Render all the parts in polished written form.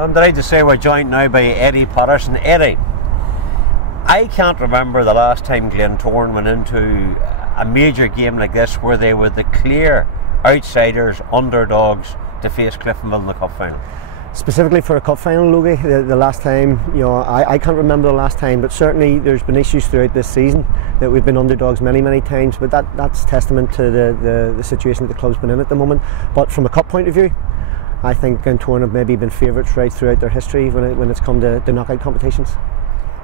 I'm delighted to say we're joined now by Eddie Patterson. Eddie, I can't remember the last time Glentoran went into a major game like this where they were the clear outsiders, underdogs to face Cliftonville in the cup final. Specifically for a cup final, Logie, the last time, I can't remember the last time, but certainly there's been issues throughout this season that we've been underdogs many times, but that's testament to the situation that the club's been in at the moment. But from a cup point of view, I think Glentoran have maybe been favourites right throughout their history when it's come to knockout competitions.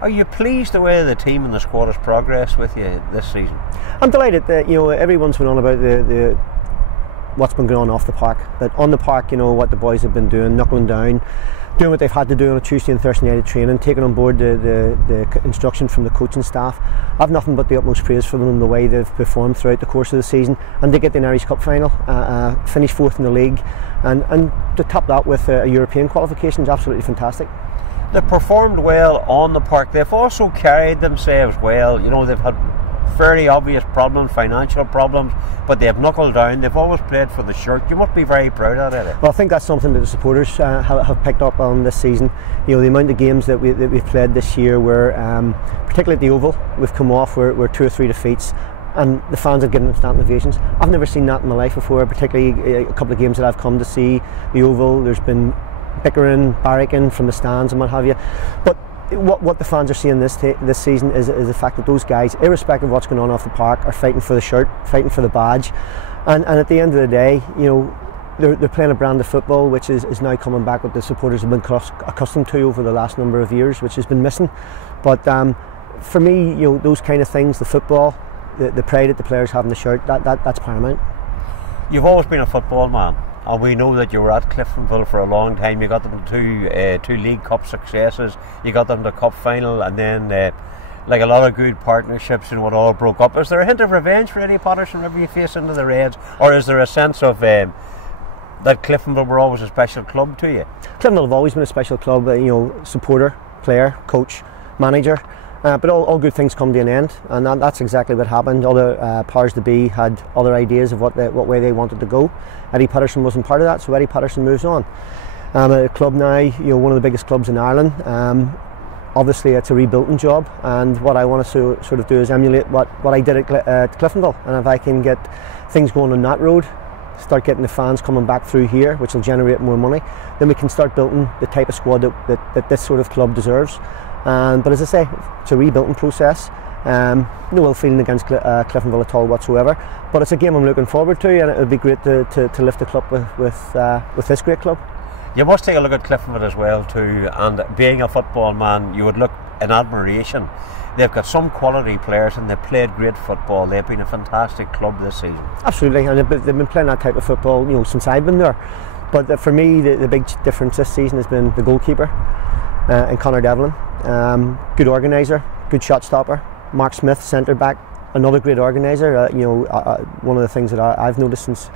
Are you pleased the way the team and the squad has progressed with you this season? I'm delighted that everyone's been on about the what's been going on off the park, but on the park, what the boys have been doing, knuckling down, doing what they've had to do on a Tuesday and Thursday night of training, taking on board the instruction from the coaching staff. I've nothing but the utmost praise for them in the way they've performed throughout the course of the season, and they get the Irish Cup final, finish fourth in the league, and to top that with a European qualification is absolutely fantastic. They've performed well on the park. They've also carried themselves well. They've had fairly obvious problems, financial problems, but they've knuckled down. They've always played for the shirt. You must be very proud of it. Well, I think that's something that the supporters have picked up on this season. The amount of games that we've played this year, where particularly at the Oval, we've come off we're 2 or 3 defeats, and the fans have given them standing ovations. I've never seen that in my life before, particularly a couple of games that I've come to see the Oval. There's been bickering, barracking from the stands and what have you, but what the fans are seeing this season is the fact that those guys, irrespective of what's going on off the park, are fighting for the shirt, fighting for the badge, and at the end of the day, they're playing a brand of football which is now coming back, what the supporters have been accustomed to over the last number of years, which has been missing. But for me, those kind of things, the football, the pride that the players have in the shirt, that's paramount. You've always been a football man, and we know that you were at Cliftonville for a long time. You got them to two League Cup successes, you got them to cup final, and then like a lot of good partnerships and what all broke up. Is there a hint of revenge for Eddie Patterson whenever you face into the Reds, or is there a sense of that Cliftonville were always a special club to you? Cliftonville have always been a special club, supporter, player, coach, manager. But all good things come to an end, and that's exactly what happened. Other powers to be had other ideas of what way they wanted to go. Eddie Patterson wasn't part of that, so Eddie Patterson moves on. At a club now, one of the biggest clubs in Ireland. Obviously, it's a rebuilding job, and what I want to sort of do is emulate what I did at Cliftonville. And if I can get things going on that road, start getting the fans coming back through here, which will generate more money, then we can start building the type of squad that this sort of club deserves. But as I say, it's a rebuilding process. No ill feeling against Cliftonville at all whatsoever. But it's a game I'm looking forward to, and it would be great to lift the club with this great club. You must take a look at Cliftonville as well too, and being a football man, you would look in admiration. They've got some quality players and they've played great football. They've been a fantastic club this season. Absolutely, and they've been playing that type of football since I've been there. But for me, the big difference this season has been the goalkeeper and Conor Devlin. Good organiser, good shot stopper. Mark Smith, centre back, another great organiser. One of the things that I've noticed since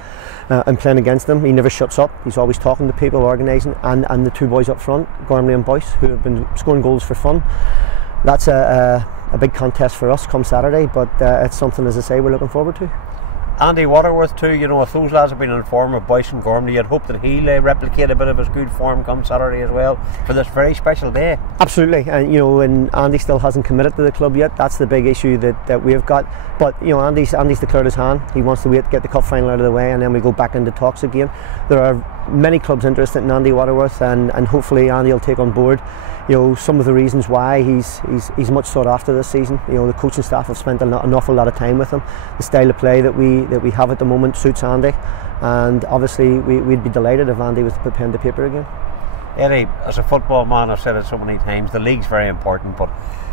I'm playing against him, he never shuts up. He's always talking to people, organising, and the two boys up front, Gormley and Boyce, who have been scoring goals for fun. That's a big contest for us come Saturday, but it's something, as I say, we're looking forward to. Andy Waterworth too, if those lads have been in form of Boyce and Gormley, you'd hope that he'll replicate a bit of his good form come Saturday as well for this very special day. Absolutely, and Andy still hasn't committed to the club yet. That's the big issue that we've got. But Andy's declared his hand. He wants to wait to get the cup final out of the way, and then we go back into talks again. There are many clubs interested in Andy Waterworth, and hopefully Andy will take on board some of the reasons why he's much sought after this season. The coaching staff have spent an awful lot of time with him. The style of play that we have at the moment suits Andy, and obviously we'd be delighted if Andy was to put pen to paper again. Eddie, as a football man, I've said it so many times, the league's very important, but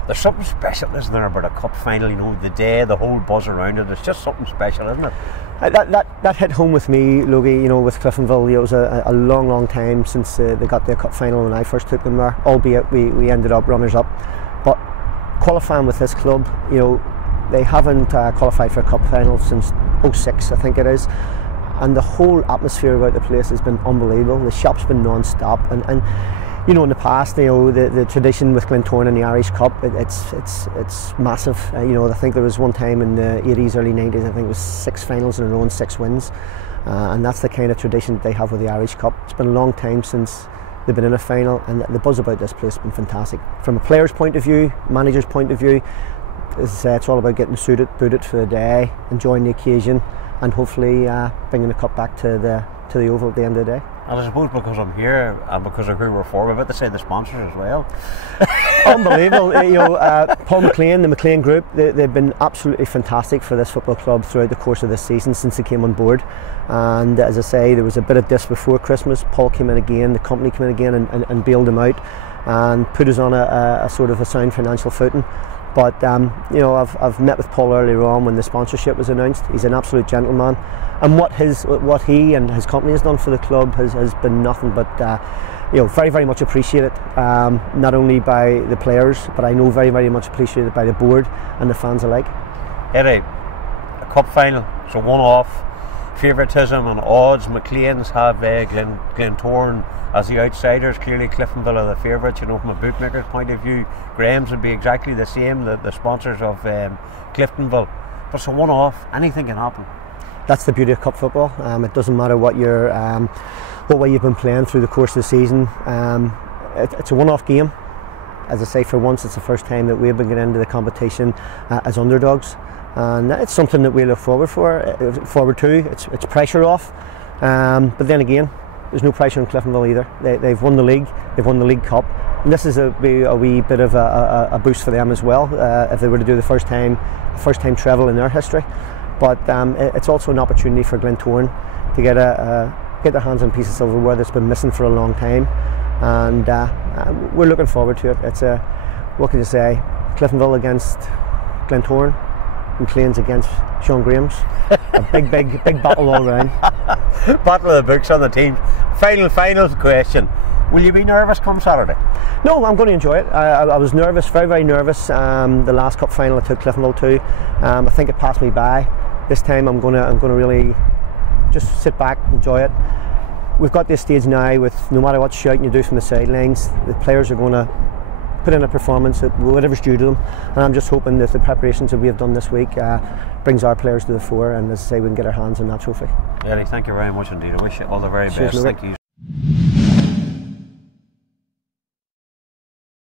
there's something special, isn't there, about a cup final? The day, the whole buzz around it, it's just something special, isn't it? That hit home with me, Logie, with Cliftonville. It was a long time since they got their cup final when I first took them there, albeit we ended up runners-up. But qualifying with this club, they haven't qualified for a cup final since 2006, I think it is. And the whole atmosphere about the place has been unbelievable. The shop's been non-stop, and in the past, the tradition with Glentoran in the Irish Cup, it's massive. I think there was one time in the 80s, early 90s, I think it was 6 finals in a row and 6 wins, and that's the kind of tradition that they have with the Irish Cup. It's been a long time since they've been in a final, and the buzz about this place has been fantastic. From a player's point of view, manager's point of view, as I say, it's all about getting suited, booted for the day, enjoying the occasion, and hopefully bringing the cup back to the Oval at the end of the day. And I suppose because I'm here and because of who we're for, we're about to say the sponsors as well. Unbelievable. Paul McLean, the McLean Group, they've been absolutely fantastic for this football club throughout the course of this season since they came on board. And as I say, there was a bit of this before Christmas. Paul came in again, the company came in again and bailed them out and put us on a sort of a sound financial footing. But I've met with Paul earlier on when the sponsorship was announced. He's an absolute gentleman, and what he and his company has done for the club has been nothing but very, very much appreciated. Not only by the players, but I know very, very much appreciated by the board and the fans alike. Eddie, a cup final, so one-off. Favouritism and odds. McLean's have Glentoran as the outsiders. Clearly Cliftonville are the favourites, from a bookmaker's point of view. Graham's would be exactly the same, the sponsors of Cliftonville. But it's a one-off, anything can happen. That's the beauty of cup football. It doesn't matter what way you've been playing through the course of the season. It's a one-off game. As I say, for once it's the first time that we've been getting into the competition as underdogs. And it's something that we look forward to. It's pressure off, but then again, there's no pressure on Cliftonville either. They've won the league, they've won the League Cup, and this is a wee bit of a boost for them as well, if they were to do the first time treble in their history. But it's also an opportunity for Glentoran to get their hands on a piece of silverware that's been missing for a long time, and we're looking forward to it. It's what can you say? Cliftonville against Glentoran. McLean's against Sean Graham's. A big battle all round. Battle of the books on the teams. Final question. Will you be nervous come Saturday? No, I'm going to enjoy it. I was nervous, very, very nervous. The last cup final I took Cliftonville to. I think it passed me by. This time I'm going to really just sit back, enjoy it. We've got this stage now with no matter what shouting you do from the sidelines, the players are going to put in a performance at whatever's due to them, and I'm just hoping that the preparations that we have done this week brings our players to the fore, and as I say, we can get our hands on that trophy. Eddie, thank you very much indeed. I wish you all the very best. Thank you